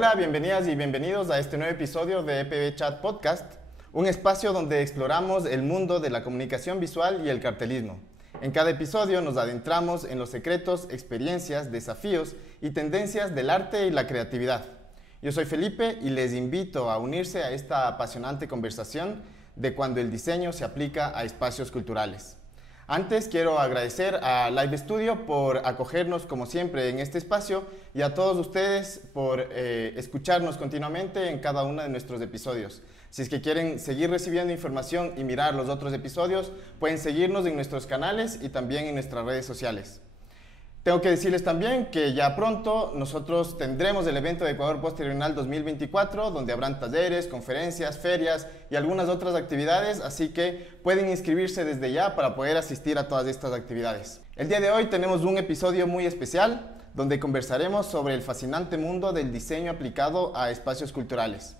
Hola, bienvenidas y bienvenidos a este nuevo episodio de EPB Chat Podcast, un espacio donde exploramos el mundo de la comunicación visual y el cartelismo. En cada episodio nos adentramos en los secretos, experiencias, desafíos y tendencias del arte y la creatividad. Yo soy Felipe y les invito a unirse a esta apasionante conversación de cuando el diseño se aplica a espacios culturales. Antes quiero agradecer a Live Studio por acogernos como siempre en este espacio y a todos ustedes por escucharnos continuamente en cada uno de nuestros episodios. Si es que quieren seguir recibiendo información y mirar los otros episodios, pueden seguirnos en nuestros canales y también en nuestras redes sociales. Tengo que decirles también que ya pronto nosotros tendremos el evento de Ecuador Post-Trienal 2024, donde habrán talleres, conferencias, ferias y algunas otras actividades, así que pueden inscribirse desde ya para poder asistir a todas estas actividades. El día de hoy tenemos un episodio muy especial, donde conversaremos sobre el fascinante mundo del diseño aplicado a espacios culturales.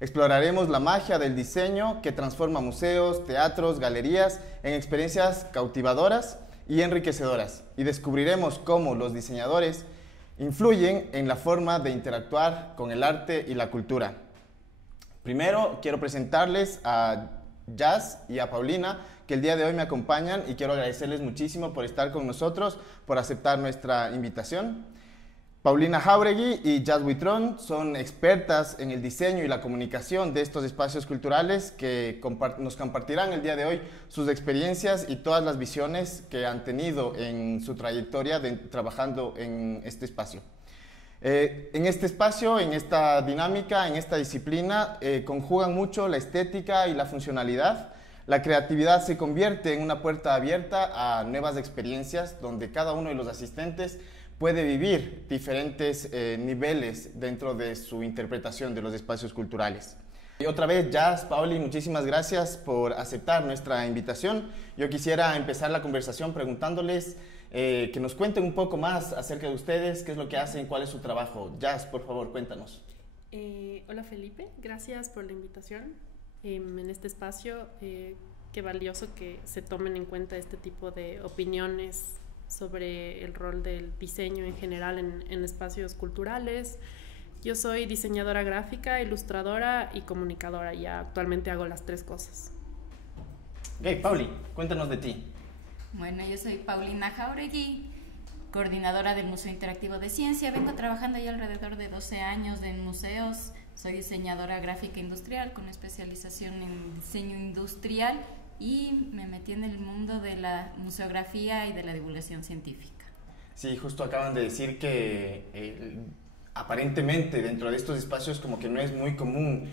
Exploraremos la magia del diseño que transforma museos, teatros, galerías en experiencias cautivadoras y enriquecedoras, y descubriremos cómo los diseñadores influyen en la forma de interactuar con el arte y la cultura. Primero quiero presentarles a Jazz y a Paulina, que el día de hoy me acompañan, y quiero agradecerles muchísimo por estar con nosotros, por aceptar nuestra invitación. Paulina Jáuregui y Jazz Buitrón son expertas en el diseño y la comunicación de estos espacios culturales que nos compartirán el día de hoy sus experiencias y todas las visiones que han tenido en su trayectoria trabajando en este espacio. En este espacio, en esta dinámica, en esta disciplina, conjugan mucho la estética y la funcionalidad. La creatividad se convierte en una puerta abierta a nuevas experiencias donde cada uno de los asistentes puede vivir diferentes niveles dentro de su interpretación de los espacios culturales. Y otra vez, Jazz, Pauli, muchísimas gracias por aceptar nuestra invitación. Yo quisiera empezar la conversación preguntándoles que nos cuenten un poco más acerca de ustedes, qué es lo que hacen, cuál es su trabajo. Jazz, por favor, cuéntanos. Hola Felipe, gracias por la invitación en este espacio. Qué valioso que se tomen en cuenta este tipo de opiniones sobre el rol del diseño en general en espacios culturales. Yo soy diseñadora gráfica, ilustradora y comunicadora, y actualmente hago las tres cosas. Ok, Pauli, cuéntanos de ti. Bueno, yo soy Paulina Jáuregui, coordinadora del Museo Interactivo de Ciencia. Vengo trabajando ya alrededor de 12 años en museos. Soy diseñadora gráfica industrial con especialización en diseño industrial y me metí en el mundo de la museografía y de la divulgación científica. Sí, justo acaban de decir que aparentemente dentro de estos espacios como que no es muy común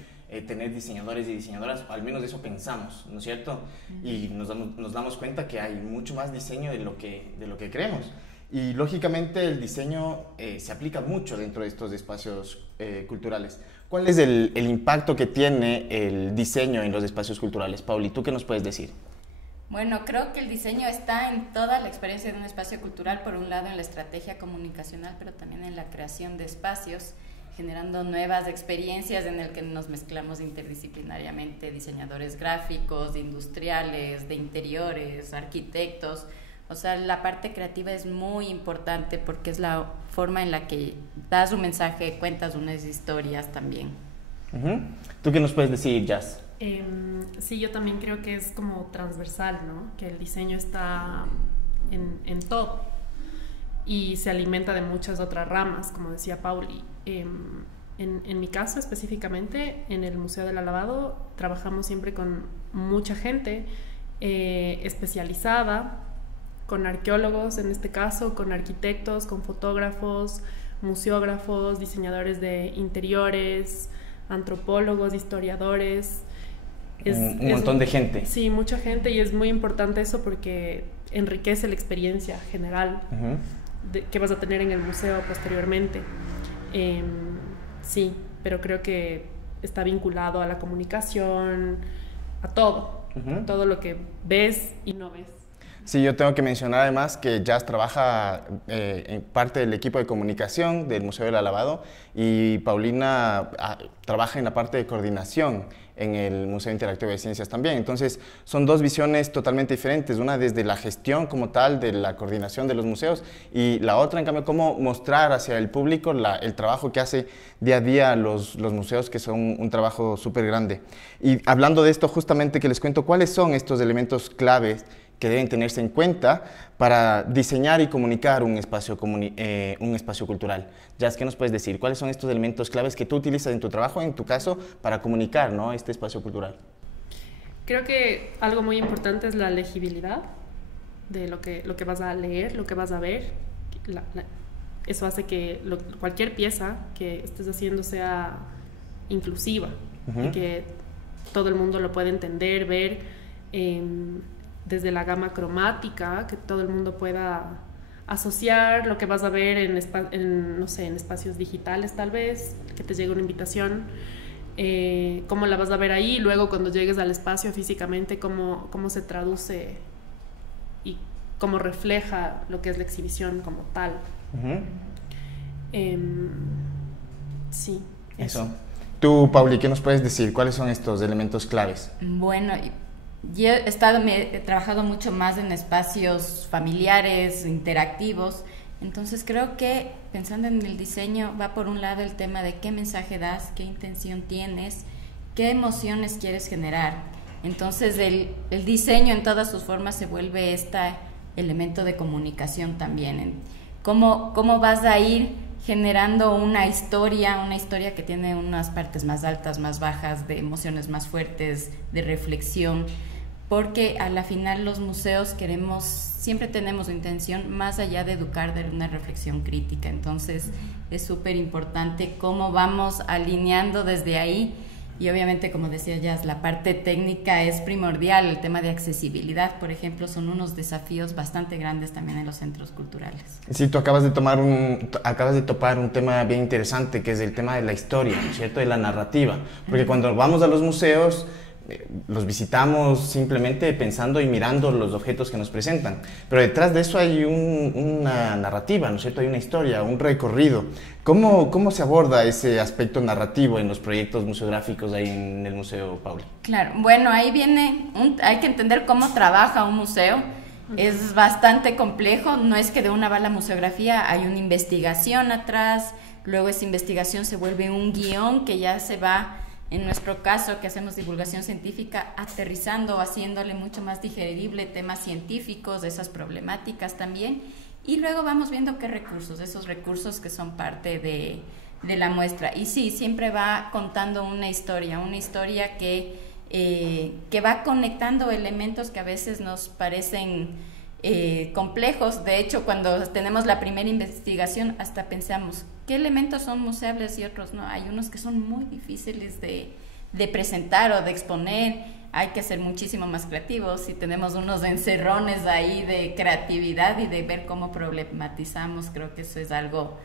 tener diseñadores y diseñadoras, al menos eso pensamos, ¿no es cierto? Y nos damos cuenta que hay mucho más diseño de lo que creemos. Y lógicamente el diseño se aplica mucho dentro de estos espacios culturales. ¿Cuál es el impacto que tiene el diseño en los espacios culturales? Pauli, ¿tú qué nos puedes decir? Bueno, creo que el diseño está en toda la experiencia de un espacio cultural, por un lado en la estrategia comunicacional, pero también en la creación de espacios, generando nuevas experiencias en el que nos mezclamos interdisciplinariamente, diseñadores gráficos, industriales, de interiores, arquitectos. O sea, la parte creativa es muy importante porque es la forma en la que das un mensaje, cuentas unas historias también. ¿Tú qué nos puedes decir, Jazz? Sí, yo también creo que es como transversal, ¿no? Que el diseño está en todo y se alimenta de muchas otras ramas, como decía Pauli. En mi caso específicamente, en el Museo del Lavado, trabajamos siempre con mucha gente especializada, con arqueólogos en este caso, con arquitectos, con fotógrafos, museógrafos, diseñadores de interiores, antropólogos, historiadores. Un montón de gente. Sí, mucha gente, y es muy importante eso porque enriquece la experiencia general que vas a tener en el museo posteriormente. Sí, pero creo que está vinculado a la comunicación, a todo, todo lo que ves y no ves. Sí, yo tengo que mencionar además que Jazz trabaja en parte del equipo de comunicación del Museo del Alabado y Paulina trabaja en la parte de coordinación en el Museo Interactivo de Ciencias también. Entonces, son dos visiones totalmente diferentes, una desde la gestión como tal, de la coordinación de los museos, y la otra, en cambio, cómo mostrar hacia el público el trabajo que hace día a día los museos, que son un trabajo súper grande. Y hablando de esto, justamente que les cuento cuáles son estos elementos claves que deben tenerse en cuenta para diseñar y comunicar un espacio cultural. Jazz, ¿qué nos puedes decir? ¿Cuáles son estos elementos claves que tú utilizas en tu trabajo, en tu caso, para comunicar, ¿no?, este espacio cultural? Creo que algo muy importante es la legibilidad de lo que vas a leer, lo que vas a ver. Eso hace que cualquier pieza que estés haciendo sea inclusiva y que todo el mundo lo pueda entender, ver, desde la gama cromática, que todo el mundo pueda asociar lo que vas a ver no sé, en espacios digitales tal vez, que te llegue una invitación, cómo la vas a ver ahí, luego cuando llegues al espacio físicamente, cómo se traduce y cómo refleja lo que es la exhibición como tal. Sí, eso. Tú, Pauli, ¿qué nos puedes decir? ¿Cuáles son estos elementos claves? Bueno, yo he trabajado mucho más en espacios familiares, interactivos, entonces creo que pensando en el diseño va por un lado el tema de qué mensaje das, qué intención tienes, qué emociones quieres generar. Entonces el diseño en todas sus formas se vuelve este elemento de comunicación también. ¿Cómo vas a ir generando una historia que tiene unas partes más altas, más bajas, de emociones más fuertes, de reflexión? Porque a la final los museos siempre tenemos intención, más allá de educar, de una reflexión crítica. Entonces es súper importante cómo vamos alineando desde ahí. Y obviamente, como decía Jazz, la parte técnica es primordial. El tema de accesibilidad, por ejemplo, son unos desafíos bastante grandes también en los centros culturales. Sí, tú acabas de topar un tema bien interesante, que es el tema de la historia, ¿no es cierto?, de la narrativa. Porque cuando vamos a los museos, los visitamos simplemente pensando y mirando los objetos que nos presentan, pero detrás de eso hay una narrativa, ¿no es cierto?, hay una historia, un recorrido. ¿Cómo se aborda ese aspecto narrativo en los proyectos museográficos ahí en el Museo, Pauli? Claro, bueno, ahí hay que entender cómo trabaja un museo. Es bastante complejo, no es que de una va la museografía, hay una investigación atrás, luego esa investigación se vuelve un guión que ya se va, en nuestro caso, que hacemos divulgación científica, aterrizando, haciéndole mucho más digerible temas científicos, de esas problemáticas también, y luego vamos viendo qué recursos, esos recursos que son parte de la muestra. Y sí, siempre va contando una historia que va conectando elementos que a veces nos parecen complejos. De hecho, cuando tenemos la primera investigación, hasta pensamos qué elementos son museables y otros no. Hay unos que son muy difíciles de presentar o de exponer. Hay que ser muchísimo más creativos, y tenemos unos encerrones ahí de creatividad y de ver cómo problematizamos. Creo que eso es algo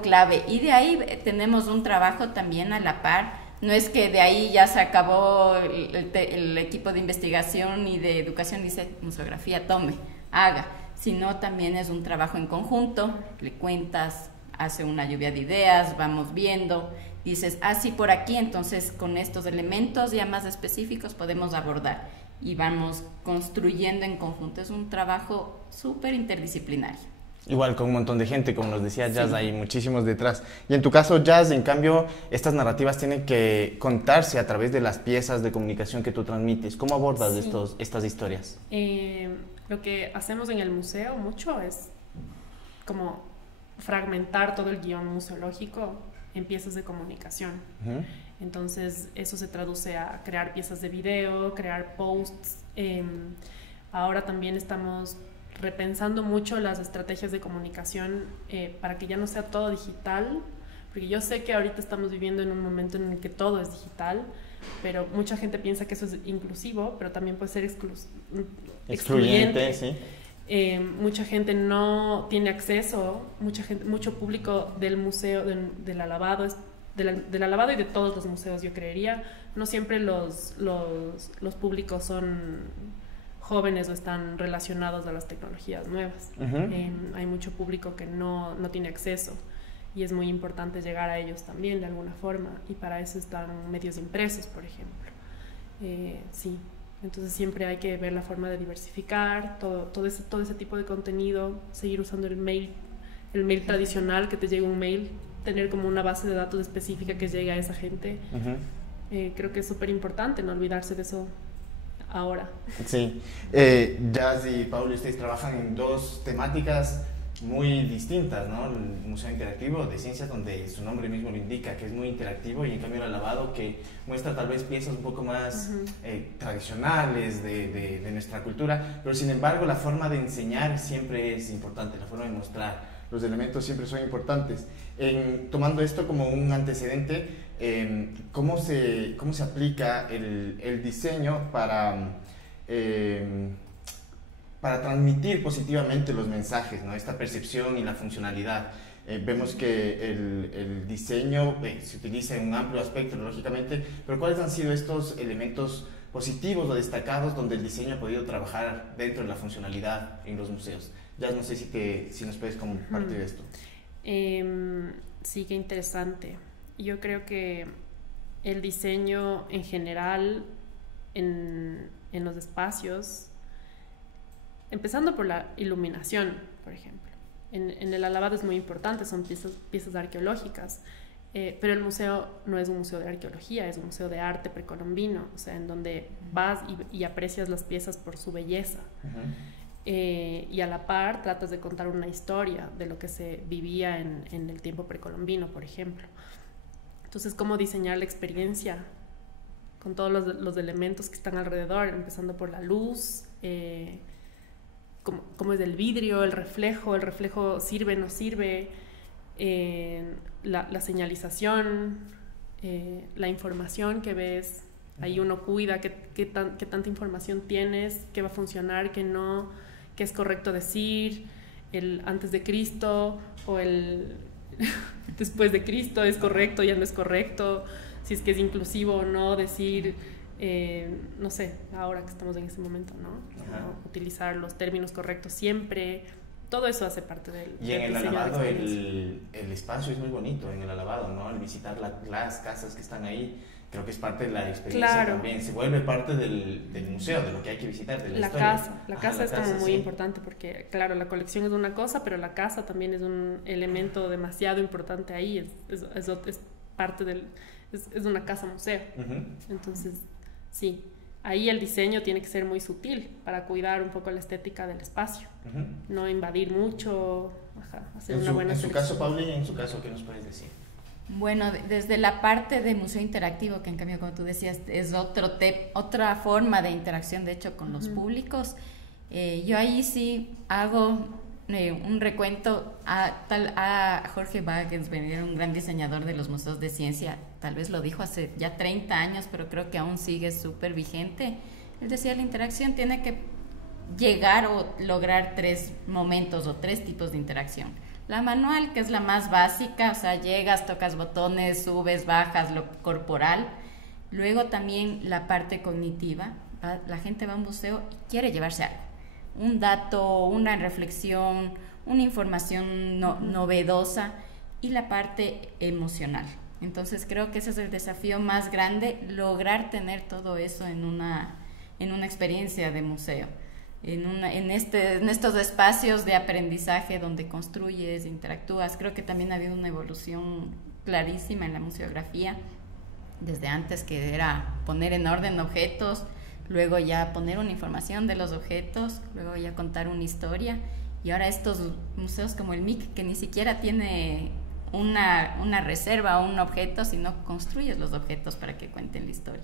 clave. Y de ahí tenemos un trabajo también a la par. No es que de ahí ya se acabó el equipo de investigación y de educación, dice museografía, tome, haga, sino también es un trabajo en conjunto. Le cuentas, hace una lluvia de ideas, vamos viendo, dices, sí, por aquí, entonces con estos elementos ya más específicos podemos abordar, y vamos construyendo en conjunto. Es un trabajo súper interdisciplinario. Igual con un montón de gente, como nos decía Jazz, sí, hay muchísimos detrás. Y en tu caso, Jazz, en cambio, estas narrativas tienen que contarse a través de las piezas de comunicación que tú transmites. ¿Cómo abordas estas historias? Lo que hacemos en el museo mucho es como fragmentar todo el guión museológico en piezas de comunicación. Entonces eso se traduce a crear piezas de video, crear posts. Ahora también estamos repensando mucho las estrategias de comunicación para que ya no sea todo digital, porque yo sé que ahorita estamos viviendo en un momento en el que todo es digital, pero mucha gente piensa que eso es inclusivo, pero también puede ser excluyente. Sí. Mucha gente no tiene acceso, mucho público del museo del Alabado, del Alabado y de todos los museos, yo creería, no siempre los públicos son jóvenes o están relacionados a las tecnologías nuevas. Hay mucho público que no tiene acceso y es muy importante llegar a ellos también de alguna forma, y para eso están medios impresos, por ejemplo. Sí, entonces siempre hay que ver la forma de diversificar todo ese tipo de contenido, seguir usando el mail tradicional, que te llegue un mail, tener como una base de datos específica que llegue a esa gente. Creo que es súper importante no olvidarse de eso ahora. Sí, Jazz y Pauli, ustedes trabajan en dos temáticas muy distintas, ¿no? El Museo Interactivo de Ciencias, donde su nombre mismo lo indica, que es muy interactivo, y en cambio el Alabado, que muestra tal vez piezas un poco más tradicionales de nuestra cultura, pero sin embargo la forma de enseñar siempre es importante, la forma de mostrar los elementos siempre son importantes. Tomando esto como un antecedente, ¿cómo se aplica el diseño para transmitir positivamente los mensajes, ¿no? Esta percepción y la funcionalidad? Vemos que el diseño se utiliza en un amplio aspecto, lógicamente, pero ¿cuáles han sido estos elementos positivos o destacados donde el diseño ha podido trabajar dentro de la funcionalidad en los museos? Ya no sé si nos puedes compartir esto. Sí, qué interesante. Yo creo que el diseño en general en los espacios, empezando por la iluminación, por ejemplo. En el Alabado es muy importante, son piezas arqueológicas, pero el museo no es un museo de arqueología, es un museo de arte precolombino, o sea, en donde vas y aprecias las piezas por su belleza. Y a la par tratas de contar una historia de lo que se vivía en el tiempo precolombino, por ejemplo. Entonces, cómo diseñar la experiencia con todos los elementos que están alrededor, empezando por la luz, cómo es el vidrio, el reflejo sirve, no sirve, la señalización, la información que ves. Ahí uno cuida qué tanta información tienes, qué va a funcionar, qué no, qué es correcto decir, el antes de Cristo o el después de Cristo es correcto, ya no es correcto, si es que es inclusivo o no, decir, no sé, ahora que estamos en ese momento, ¿no? Utilizar los términos correctos siempre, todo eso hace parte del Y en el Alabado el espacio es muy bonito, en el Alabado, ¿no? El visitar las casas que están ahí, creo que es parte de la experiencia también, se vuelve parte del museo, de lo que hay que visitar, de la historia. La casa es como muy importante porque, claro, la colección es una cosa, pero la casa también es un elemento demasiado importante ahí, es parte es una casa museo. Entonces, sí, ahí el diseño tiene que ser muy sutil para cuidar un poco la estética del espacio, no invadir mucho, hacer una buena selección. En su caso, Pauli, en su caso, ¿qué nos puedes decir? Bueno, desde la parte de museo interactivo, que en cambio, como tú decías, es otra forma de interacción, de hecho, con los públicos, yo ahí sí hago un recuento a Jorge Wagensberger, un gran diseñador de los museos de ciencia, tal vez lo dijo hace ya 30 años, pero creo que aún sigue súper vigente. Él decía, la interacción tiene que llegar o lograr 3 momentos o 3 tipos de interacción. La manual, que es la más básica, o sea, llegas, tocas botones, subes, bajas, lo corporal. Luego también la parte cognitiva. La gente va a un museo y quiere llevarse algo. Un dato, una reflexión, una información novedosa, y la parte emocional. Entonces creo que ese es el desafío más grande, lograr tener todo eso en una experiencia de museo. En estos espacios de aprendizaje donde construyes, interactúas. Creo que también ha habido una evolución clarísima en la museografía, desde antes, que era poner en orden objetos, luego ya poner una información de los objetos, luego ya contar una historia, y ahora estos museos como el MIC, que ni siquiera tiene una reserva o un objeto, sino construyes los objetos para que cuenten la historia.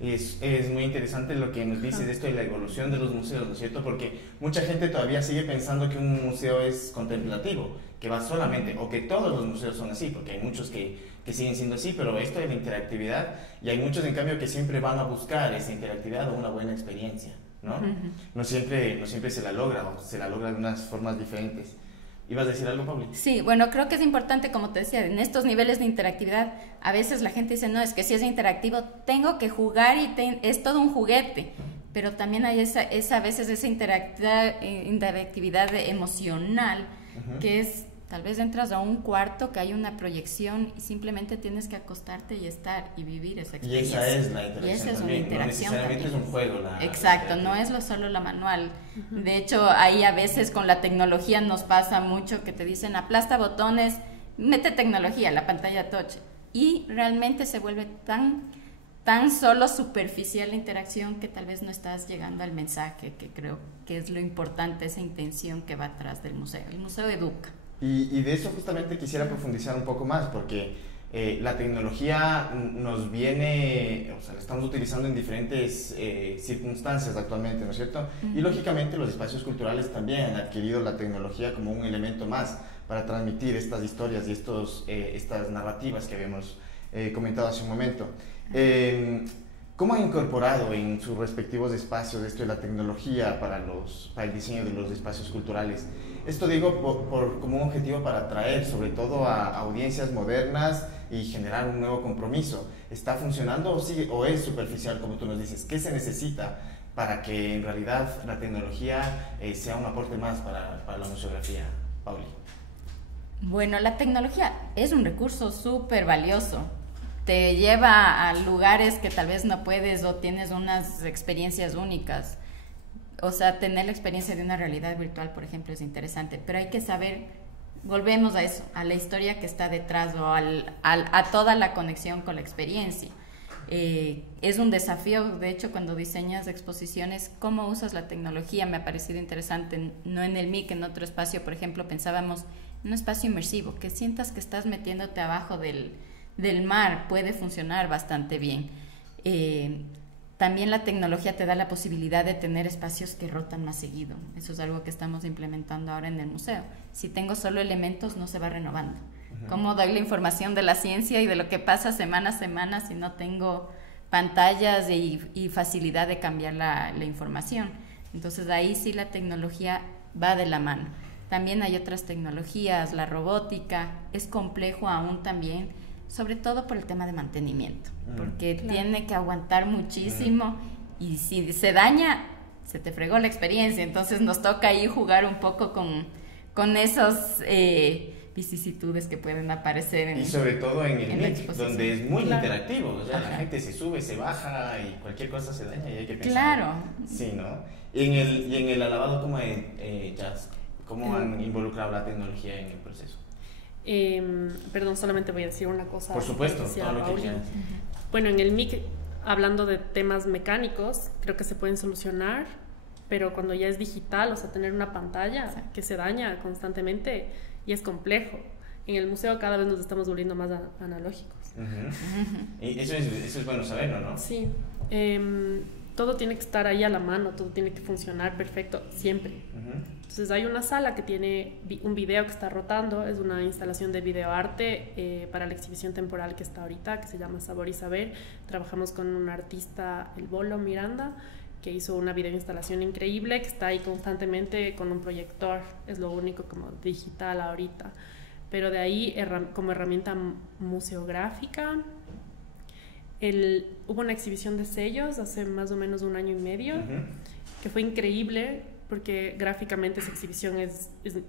Es muy interesante lo que nos dices de esto de la evolución de los museos, ¿no es cierto? Porque mucha gente todavía sigue pensando que un museo es contemplativo, que va solamente, o que todos los museos son así, porque hay muchos que siguen siendo así, pero esto de la interactividad, y hay muchos en cambio que siempre van a buscar esa interactividad o una buena experiencia, ¿no? No siempre se la logra, o se la logra de unas formas diferentes. ¿Ibas a decir algo, Pauli? Sí, bueno, creo que es importante, como te decía, en estos niveles de interactividad, a veces la gente dice, no, es que si es interactivo, tengo que jugar y es todo un juguete. pero también hay a veces esa interactividad emocional, que es, tal vez entras a un cuarto que hay una proyección y simplemente tienes que acostarte y estar y vivir esa experiencia. Y esa es la interacción. Y esa es también. una interacción. No necesariamente también. Es un juego. Exacto, no es solo la manual. De hecho, ahí a veces con la tecnología nos pasa mucho que te dicen aplasta botones, mete tecnología, la pantalla touch. Y realmente se vuelve tan solo superficial la interacción que tal vez no estás llegando al mensaje, que creo que es lo importante, esa intención que va atrás del museo. El museo educa. Y de eso justamente quisiera profundizar un poco más, porque la tecnología nos viene, o sea, la estamos utilizando en diferentes circunstancias actualmente, ¿no es cierto? Y lógicamente los espacios culturales también han adquirido la tecnología como un elemento más para transmitir estas historias y estas narrativas que habíamos comentado hace un momento. ¿Cómo han incorporado en sus respectivos espacios esto de la tecnología para el diseño de los espacios culturales? Esto digo como un objetivo para atraer sobre todo a audiencias modernas y generar un nuevo compromiso. ¿Está funcionando o es superficial, como tú nos dices? ¿Qué se necesita para que en realidad la tecnología sea un aporte más para la museografía? Pauli. Bueno, la tecnología es un recurso súper valioso. Te lleva a lugares que tal vez no puedes o tienes unas experiencias únicas. O sea, tener la experiencia de una realidad virtual, por ejemplo, es interesante, pero hay que saber, volvemos a eso, a la historia que está detrás o a toda la conexión con la experiencia. Es un desafío, de hecho, cuando diseñas exposiciones, cómo usas la tecnología. Me ha parecido interesante, no en el MIC, en otro espacio, por ejemplo, pensábamos en un espacio inmersivo, que sientas que estás metiéndote abajo del mar, puede funcionar bastante bien. También la tecnología te da la posibilidad de tener espacios que rotan más seguido. Eso es algo que estamos implementando ahora en el museo. Si tengo solo elementos, no se va renovando. ¿Cómo doy la información de la ciencia y de lo que pasa semana a semana si no tengo pantallas y facilidad de cambiar la información? Entonces ahí sí la tecnología va de la mano. También hay otras tecnologías, la robótica, es complejo aún también, sobre todo por el tema de mantenimiento, porque tiene que aguantar muchísimo y si se daña, se te fregó la experiencia. Entonces nos toca ahí jugar un poco con esos vicisitudes que pueden aparecer y sobre todo en el MIC, donde es muy interactivo, o sea, la gente se sube, se baja y cualquier cosa se daña y hay que pensar. Claro. Sí, ¿no? Y en el alabado, ¿cómo han involucrado la tecnología en el proceso? Perdón, solamente voy a decir una cosa. Por supuesto, todo lo que quieras. Bueno, en el MIC, hablando de temas mecánicos, creo que se pueden solucionar, pero cuando ya es digital, o sea, tener una pantalla que se daña constantemente y es complejo. En el museo cada vez nos estamos volviendo más analógicos. Y eso es bueno saberlo, ¿no? Sí. Todo tiene que estar ahí a la mano, todo tiene que funcionar perfecto, siempre. Entonces hay una sala que tiene un video que está rotando, es una instalación de videoarte para la exhibición temporal que está ahorita, que se llama Sabor y Saber. Trabajamos con un artista, el Bolo Miranda, que hizo una videoinstalación increíble, que está ahí constantemente con un proyector, es lo único como digital ahorita. Pero de ahí, como herramienta museográfica, hubo una exhibición de sellos hace más o menos 1 año y medio, que fue increíble, porque gráficamente esa exhibición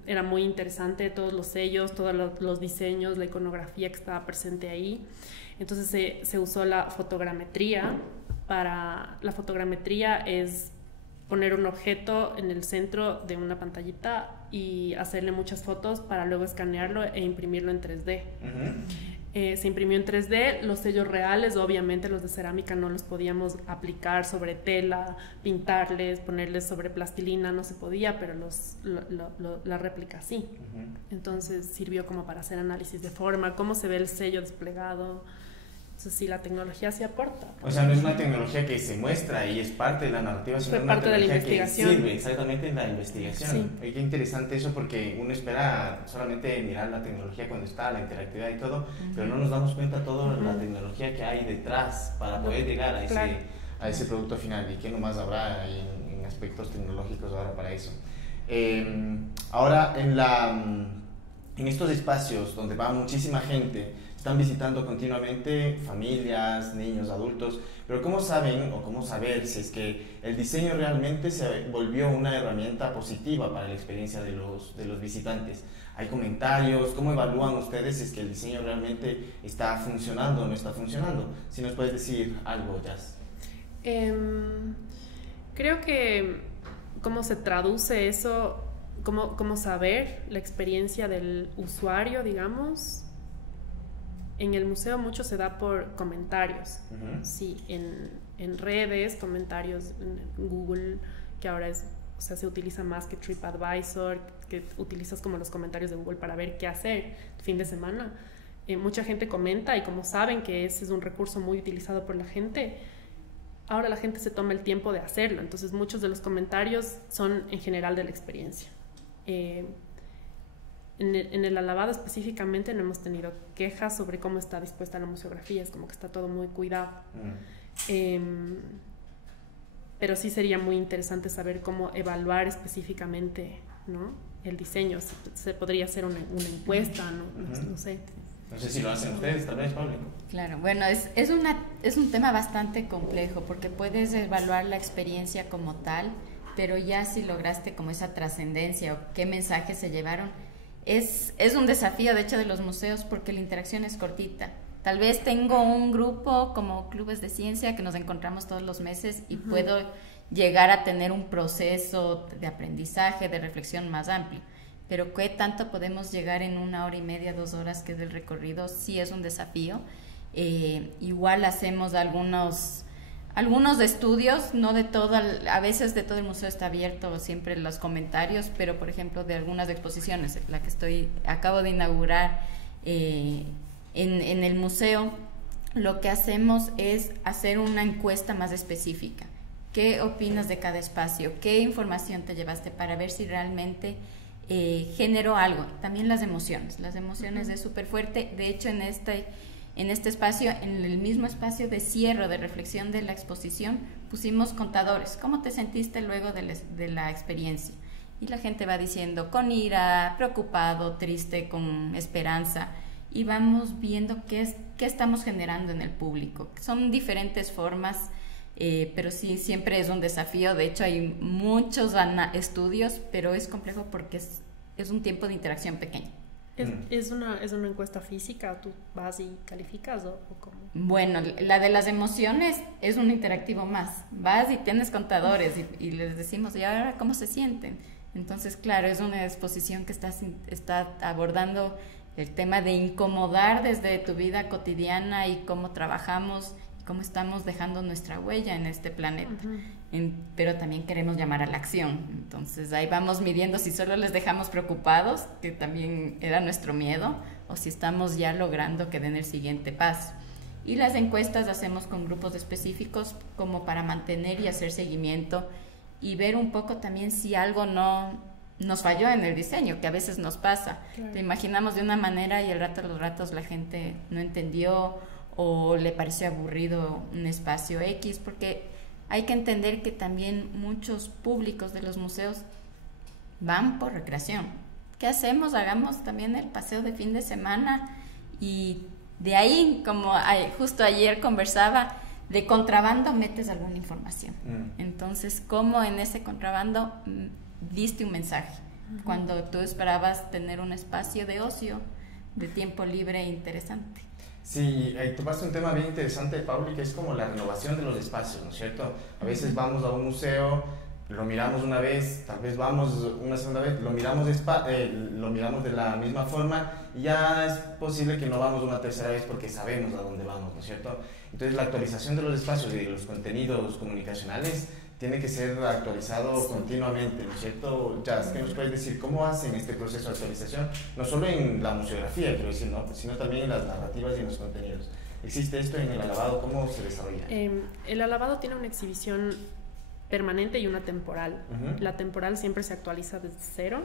era muy interesante, todos los sellos, todos los diseños, la iconografía que estaba presente ahí. Entonces se usó la fotogrametría. La fotogrametría es poner un objeto en el centro de una pantallita y hacerle muchas fotos para luego escanearlo e imprimirlo en 3D. Se imprimió en 3D, los sellos reales, obviamente los de cerámica no los podíamos aplicar sobre tela, pintarles, ponerles sobre plastilina, no se podía, pero la réplica sí. Entonces sirvió como para hacer análisis de forma, cómo se ve el sello desplegado. Entonces sí, la tecnología sí aporta. O sea, no es una tecnología que se muestra y es parte de la narrativa, sino una parte de la investigación. Que sirve exactamente en la investigación. Sí. Qué interesante eso, porque uno espera solamente mirar la tecnología cuando está, la interactividad y todo, pero no nos damos cuenta de toda la tecnología que hay detrás para poder llegar a ese producto final. Y qué nomás habrá en aspectos tecnológicos ahora para eso. Ahora, en en estos espacios donde va muchísima gente, están visitando continuamente familias, niños, adultos, pero ¿cómo saben o cómo saber si es que el diseño realmente se volvió una herramienta positiva para la experiencia de los visitantes? ¿Hay comentarios? ¿Cómo evalúan ustedes si es que el diseño realmente está funcionando o no está funcionando? Si nos puedes decir algo, Jazz. Creo que cómo se traduce eso, cómo saber la experiencia del usuario, digamos. En el museo mucho se da por comentarios, sí, en redes, comentarios en Google, que ahora se utiliza más que TripAdvisor, que utilizas como los comentarios de Google para ver qué hacer el fin de semana. Mucha gente comenta y como saben que ese es un recurso muy utilizado por la gente, ahora la gente se toma el tiempo de hacerlo. Entonces muchos de los comentarios son en general de la experiencia. En el Alabado específicamente no hemos tenido quejas sobre cómo está dispuesta la museografía, es como que está todo muy cuidado. Pero sí sería muy interesante saber cómo evaluar específicamente, ¿no?, el diseño. Se podría hacer una encuesta, no sé. No sé si lo hacen ustedes, tal vez, Pablo. Claro, bueno, es un tema bastante complejo porque puedes evaluar la experiencia como tal, pero ya si lograste como esa trascendencia o qué mensajes se llevaron, es un desafío, de hecho, de los museos porque la interacción es cortita. Tal vez tengo un grupo como clubes de ciencia que nos encontramos todos los meses y puedo llegar a tener un proceso de aprendizaje, de reflexión más amplio. Pero ¿qué tanto podemos llegar en 1 hora y media, 2 horas que es el recorrido? Sí es un desafío. Igual hacemos algunos estudios, no de todo, a veces de todo el museo está abierto siempre los comentarios, pero por ejemplo de algunas exposiciones, la que acabo de inaugurar en el museo, lo que hacemos es hacer una encuesta más específica. ¿Qué opinas de cada espacio? ¿Qué información te llevaste para ver si realmente generó algo? También las emociones es súper fuerte. De hecho, en este espacio, en el mismo espacio de cierre, de reflexión de la exposición, pusimos contadores. ¿Cómo te sentiste luego de la experiencia? Y la gente va diciendo con ira, preocupado, triste, con esperanza. Y vamos viendo qué estamos generando en el público. Son diferentes formas, pero sí, siempre es un desafío. De hecho, hay muchos estudios, pero es complejo porque es un tiempo de interacción pequeño. ¿Es una encuesta física? ¿Tú vas y calificas o cómo? Bueno, la de las emociones es un interactivo más. Vas y tienes contadores y les decimos, ¿y ahora cómo se sienten? Entonces, claro, es una exposición que está abordando el tema de incomodar desde tu vida cotidiana y cómo trabajamos, cómo estamos dejando nuestra huella en este planeta. Pero también queremos llamar a la acción. Entonces ahí vamos midiendo si solo les dejamos preocupados, que también era nuestro miedo, o si estamos ya logrando que den el siguiente paso. Y las encuestas hacemos con grupos específicos como para mantener y hacer seguimiento y ver un poco también si algo no nos falló en el diseño, que a veces nos pasa. Claro. Te imaginamos de una manera y los ratos la gente no entendió o le pareció aburrido un espacio X, porque hay que entender que también muchos públicos de los museos van por recreación. ¿Qué hacemos? Hagamos también el paseo de fin de semana y de ahí, como justo ayer conversaba, de contrabando metes alguna información. Entonces, ¿cómo en ese contrabando diste un mensaje? Cuando tú esperabas tener un espacio de ocio, de tiempo libre interesante. Sí, tocaste un tema bien interesante, Pauli, que es como la renovación de los espacios, ¿no es cierto? A veces vamos a un museo, lo miramos una vez, tal vez vamos una segunda vez, lo miramos de la misma forma y ya es posible que no vamos una tercera vez porque sabemos a dónde vamos, ¿no es cierto? Entonces la actualización de los espacios y de los contenidos comunicacionales tiene que ser actualizado continuamente, ¿no es cierto? Jazz, ¿qué nos puedes decir? ¿Cómo hacen este proceso de actualización? No solo en la museografía, quiero decir, ¿no?, sino también en las narrativas y en los contenidos. ¿Existe esto en el Alabado? ¿Cómo se desarrolla? El Alabado tiene una exhibición permanente y una temporal. La temporal siempre se actualiza desde cero.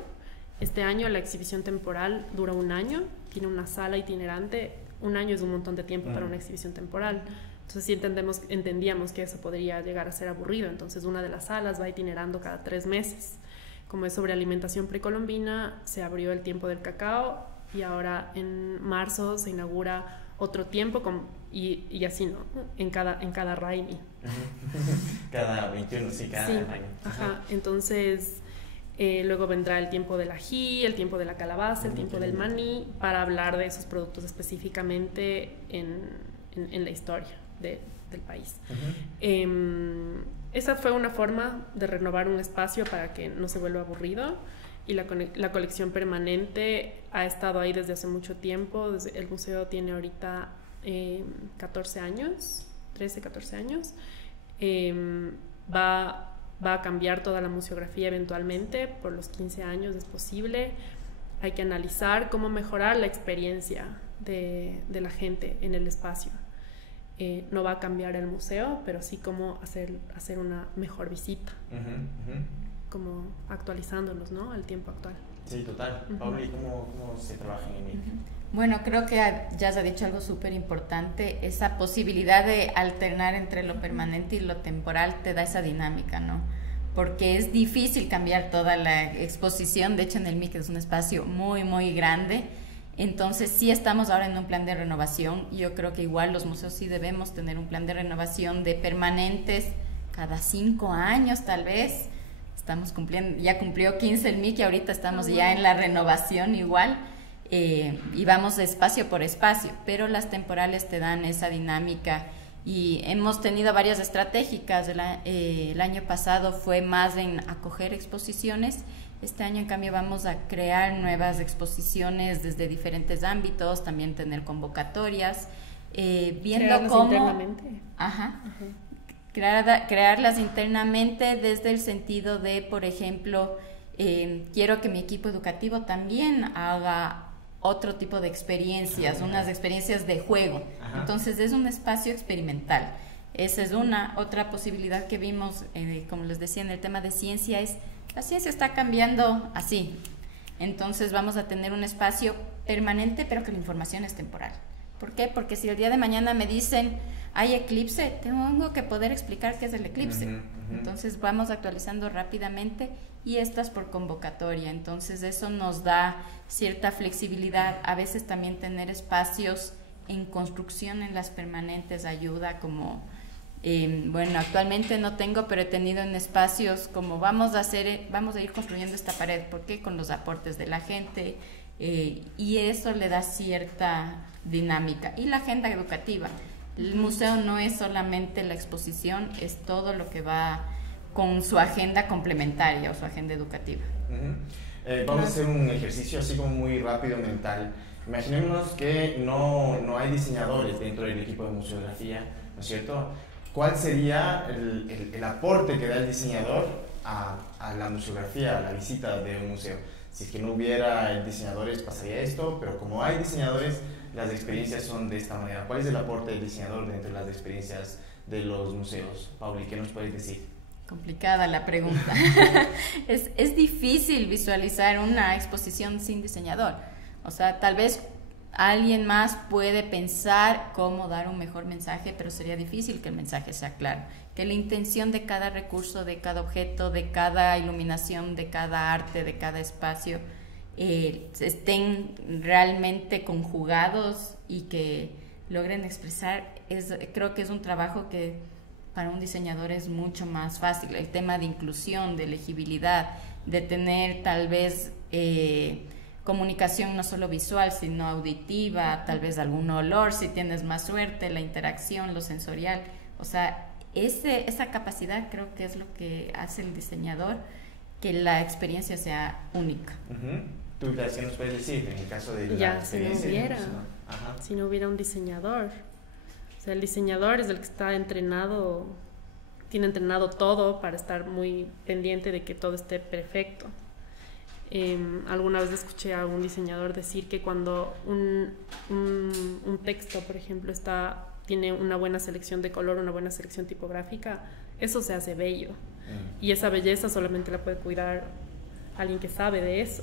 Este año la exhibición temporal dura 1 año, tiene una sala itinerante. 1 año es un montón de tiempo para una exhibición temporal. Entonces sí entendíamos que eso podría llegar a ser aburrido. Entonces una de las salas va itinerando cada 3 meses. Como es sobre alimentación precolombina, se abrió el tiempo del cacao y ahora en marzo se inaugura otro tiempo y así, ¿no? En cada Raimi. Cada 21, sí, cada sí, año. Ajá. Entonces, luego vendrá el tiempo del ají, el tiempo de la calabaza, el tiempo del maní, para hablar de esos productos específicamente en la historia del país. Esa fue una forma de renovar un espacio para que no se vuelva aburrido, y la colección permanente ha estado ahí desde hace mucho tiempo. El museo tiene ahorita 14 años, 13, 14 años. Va a cambiar toda la museografía eventualmente, por los 15 años es posible. Hay que analizar cómo mejorar la experiencia de la gente en el espacio. No va a cambiar el museo, pero sí cómo hacer una mejor visita, como actualizándonos, ¿no?, al tiempo actual. Sí, total. Pauli, ¿cómo se trabaja en el MIC? Bueno, creo que ya se ha dicho algo súper importante. Esa posibilidad de alternar entre lo permanente y lo temporal te da esa dinámica, ¿no? Porque es difícil cambiar toda la exposición. De hecho, en el MIC es un espacio muy, muy grande. Entonces, sí estamos ahora en un plan de renovación. Yo creo que igual los museos sí debemos tener un plan de renovación de permanentes cada 5 años, tal vez. Estamos cumpliendo, ya cumplió 15 el MIC y ahorita estamos ya en la renovación igual. Y vamos espacio por espacio, pero las temporales te dan esa dinámica, y hemos tenido varias estratégicas. El año pasado fue más en acoger exposiciones. Este año, en cambio, vamos a crear nuevas exposiciones desde diferentes ámbitos, también tener convocatorias, viendo cómo internamente. Crearlas internamente, desde el sentido de, por ejemplo, quiero que mi equipo educativo también haga otro tipo de experiencias, unas experiencias de juego. Entonces es un espacio experimental. Esa es otra posibilidad que vimos, como les decía, en el tema de ciencia, la ciencia está cambiando así. Entonces vamos a tener un espacio permanente, pero que la información es temporal. ¿Por qué? Porque si el día de mañana me dicen hay eclipse, tengo que poder explicar qué es el eclipse. Entonces vamos actualizando rápidamente, y estas por convocatoria. Entonces eso nos da cierta flexibilidad. A veces también tener espacios en construcción en las permanentes ayuda, como bueno, actualmente no tengo, pero he tenido en espacios como vamos a ir construyendo esta pared. ¿Por qué? Con los aportes de la gente, y eso le da cierta dinámica. Y la agenda educativa. El museo no es solamente la exposición, es todo lo que va con su agenda complementaria o su agenda educativa. Vamos a hacer un ejercicio así como muy rápido mental. Imaginémonos que no hay diseñadores dentro del equipo de museografía, ¿no es cierto? ¿Cuál sería el aporte que da el diseñador a la museografía, a la visita de un museo? Si es que no hubiera diseñadores pasaría esto, pero como hay diseñadores, las experiencias son de esta manera. ¿Cuál es el aporte del diseñador dentro de las experiencias de los museos? Pauli, ¿qué nos puedes decir? Complicada la pregunta. Es difícil visualizar una exposición sin diseñador. O sea, tal vez alguien más puede pensar cómo dar un mejor mensaje, pero sería difícil que el mensaje sea claro. Que la intención de cada recurso, de cada objeto, de cada iluminación, de cada arte, de cada espacio, estén realmente conjugados y que logren expresar. Creo que es un trabajo que para un diseñador es mucho más fácil. El tema de inclusión, de legibilidad, de tener tal vez comunicación no solo visual, sino auditiva, tal vez algún olor, si tienes más suerte, la interacción, lo sensorial. O sea, esa capacidad creo que es lo que hace el diseñador, que la experiencia sea única. ¿Tú qué nos puedes decir en el caso de la experiencia? Si no hubiera un diseñador. O sea, el diseñador es el que está entrenado, tiene entrenado todo para estar muy pendiente de que todo esté perfecto. Alguna vez escuché a un diseñador decir que cuando un texto, por ejemplo, tiene una buena selección de color, una buena selección tipográfica, eso se hace bello. Y esa belleza solamente la puede cuidar alguien que sabe de eso.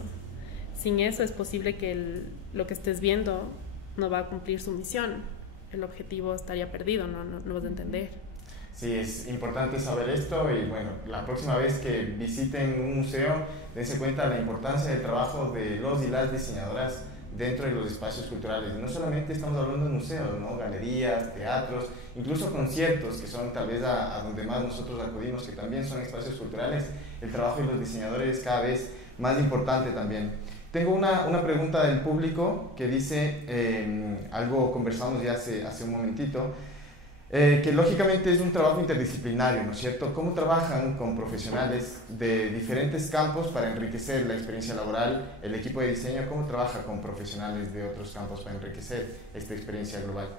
Sin eso es posible que lo que estés viendo no va a cumplir su misión. El objetivo estaría perdido, no vas a entender. Sí, es importante saber esto, y bueno, la próxima vez que visiten un museo, dense cuenta de la importancia del trabajo de los y las diseñadoras dentro de los espacios culturales. Y no solamente estamos hablando de museos, ¿no? Galerías, teatros, incluso conciertos, que son tal vez a donde más nosotros acudimos, que también son espacios culturales. El trabajo de los diseñadores es cada vez más importante también. Tengo una pregunta del público que dice, algo conversamos ya hace un momentito, que lógicamente es un trabajo interdisciplinario, ¿no es cierto? ¿Cómo trabajan con profesionales de diferentes campos para enriquecer la experiencia laboral? El equipo de diseño, ¿cómo trabaja con profesionales de otros campos para enriquecer esta experiencia global?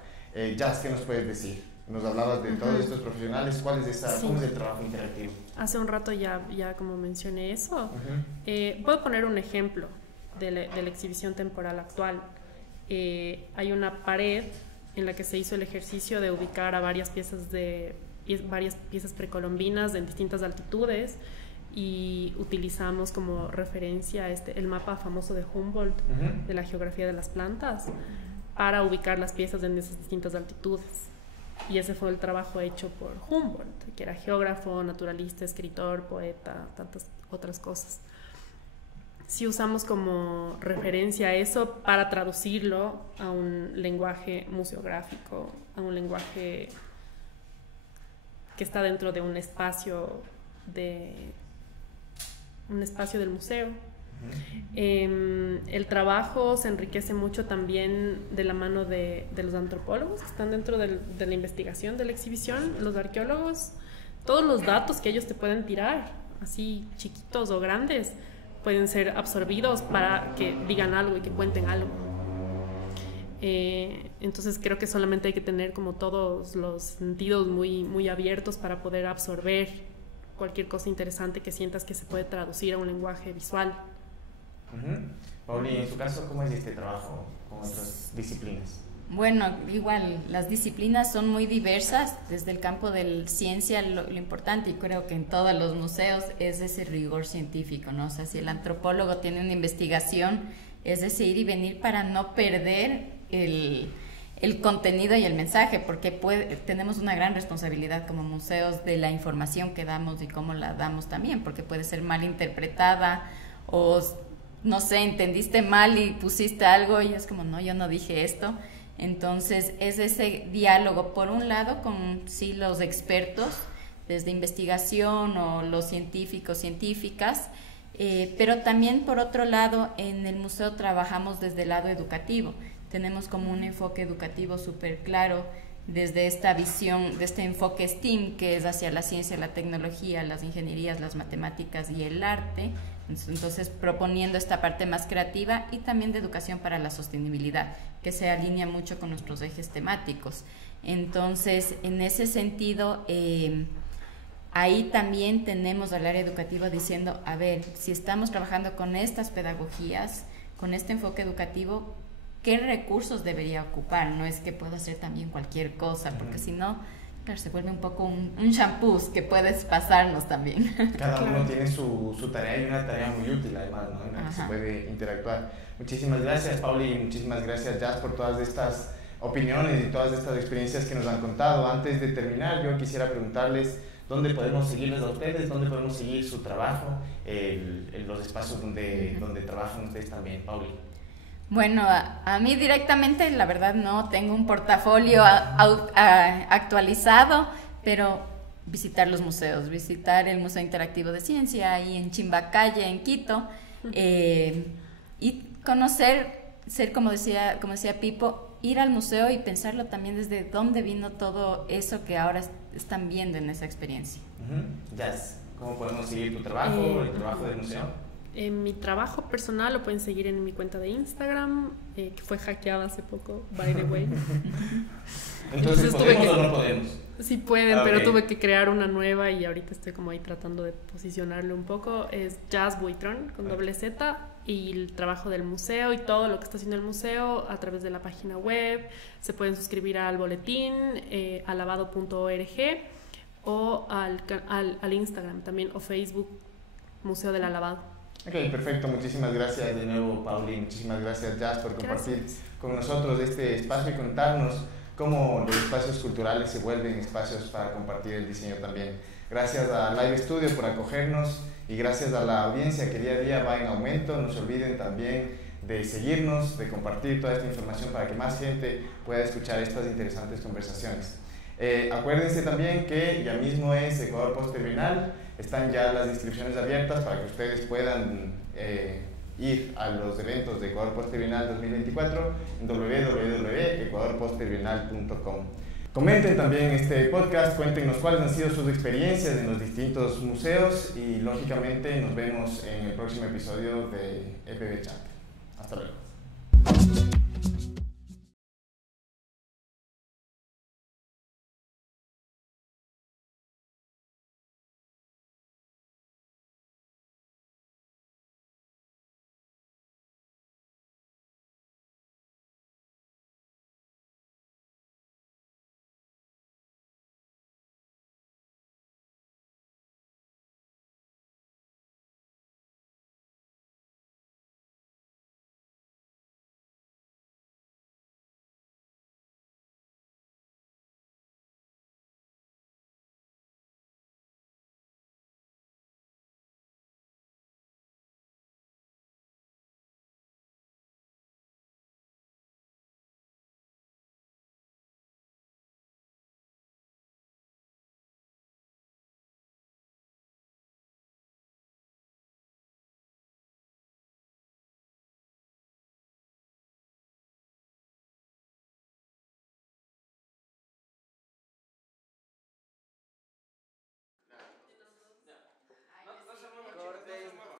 Jazz, ¿qué nos puedes decir? Nos hablabas de todos estos profesionales, ¿cómo es el trabajo interactivo? Hace un rato ya como mencioné eso. Voy a poner un ejemplo de la exhibición temporal actual. Hay una pared en la que se hizo el ejercicio de ubicar a varias piezas precolombinas en distintas altitudes, y utilizamos como referencia el mapa famoso de Humboldt de la geografía de las plantas para ubicar las piezas en esas distintas altitudes. Y ese fue el trabajo hecho por Humboldt, que era geógrafo, naturalista, escritor, poeta, tantas otras cosas. Si usamos como referencia eso para traducirlo a un lenguaje museográfico, a un lenguaje que está dentro de un espacio del museo. El trabajo se enriquece mucho también de la mano de los antropólogos que están dentro de la investigación de la exhibición, los arqueólogos. Todos los datos que ellos te pueden tirar, así chiquitos o grandes, pueden ser absorbidos para que digan algo y que cuenten algo. Entonces creo que solamente hay que tener como todos los sentidos muy abiertos para poder absorber cualquier cosa interesante que sientas que se puede traducir a un lenguaje visual. Pauli, en tu caso, ¿cómo es este trabajo con otras disciplinas? Bueno, igual, las disciplinas son muy diversas. Desde el campo de la ciencia, lo importante, y creo que en todos los museos, es ese rigor científico, ¿no? O sea, si el antropólogo tiene una investigación, es ese ir y venir para no perder el contenido y el mensaje, porque tenemos una gran responsabilidad como museos de la información que damos y cómo la damos también, porque puede ser mal interpretada o, no sé, entendiste mal y pusiste algo y es como, no, yo no dije esto. Entonces es ese diálogo, por un lado, con sí los expertos desde investigación o los científicos, científicas, pero también por otro lado en el museo trabajamos desde el lado educativo. Tenemos como un enfoque educativo súper claro desde esta visión, de este enfoque STEAM, que es hacia la ciencia, la tecnología, las ingenierías, las matemáticas y el arte. Entonces, proponiendo esta parte más creativa y también de educación para la sostenibilidad, que se alinea mucho con nuestros ejes temáticos. Entonces, en ese sentido, ahí también tenemos al área educativa diciendo, a ver, si estamos trabajando con estas pedagogías, con este enfoque educativo, ¿qué recursos debería ocupar? No es que puedo hacer también cualquier cosa, porque si no, claro, se vuelve un poco un champús que puedes pasarnos también. Cada uno tiene su tarea y una tarea muy útil además, ¿no? En la que se puede interactuar. Muchísimas gracias, Pauli, y muchísimas gracias, Jazz, por todas estas opiniones y todas estas experiencias que nos han contado. Antes de terminar, yo quisiera preguntarles dónde podemos seguirles a ustedes, dónde podemos seguir su trabajo, los espacios donde trabajan ustedes también, Pauli. Bueno, a mí directamente, la verdad, no tengo un portafolio actualizado, pero visitar los museos, visitar el Museo Interactivo de Ciencia ahí en Chimbacalle, en Quito, y conocer, ser como decía Pipo, ir al museo y pensarlo también desde dónde vino todo eso que ahora están viendo en esa experiencia. Jazz, ¿cómo podemos seguir tu trabajo, el trabajo del museo? Mi trabajo personal lo pueden seguir en mi cuenta de Instagram, que fue hackeada hace poco, by the way. Entonces ¿podemos o no podemos? Sí pueden, pero tuve que crear una nueva y ahorita estoy como ahí tratando de posicionarlo un poco. Es Jazz Buitrón, con doble Z, y el trabajo del museo y todo lo que está haciendo el museo a través de la página web. Se pueden suscribir al boletín, alabado.org, o al Instagram también, o Facebook, Museo del Alabado. Ok, perfecto. Muchísimas gracias de nuevo, Pauli. Muchísimas gracias, Jazz, por compartir con nosotros este espacio y contarnos cómo los espacios culturales se vuelven espacios para compartir el diseño también. Gracias a Live Studio por acogernos y gracias a la audiencia que día a día va en aumento. No se olviden también de seguirnos, de compartir toda esta información para que más gente pueda escuchar estas interesantes conversaciones. Acuérdense también que ya mismo es Ecuador Post-Terminal, están ya las inscripciones abiertas para que ustedes puedan ir a los eventos de Ecuador Post-Terminal 2024 en www.ecuadorpostterminal.com. Comenten también este podcast, cuéntenos cuáles han sido sus experiencias en los distintos museos y lógicamente nos vemos en el próximo episodio de EPB Chat. Hasta luego.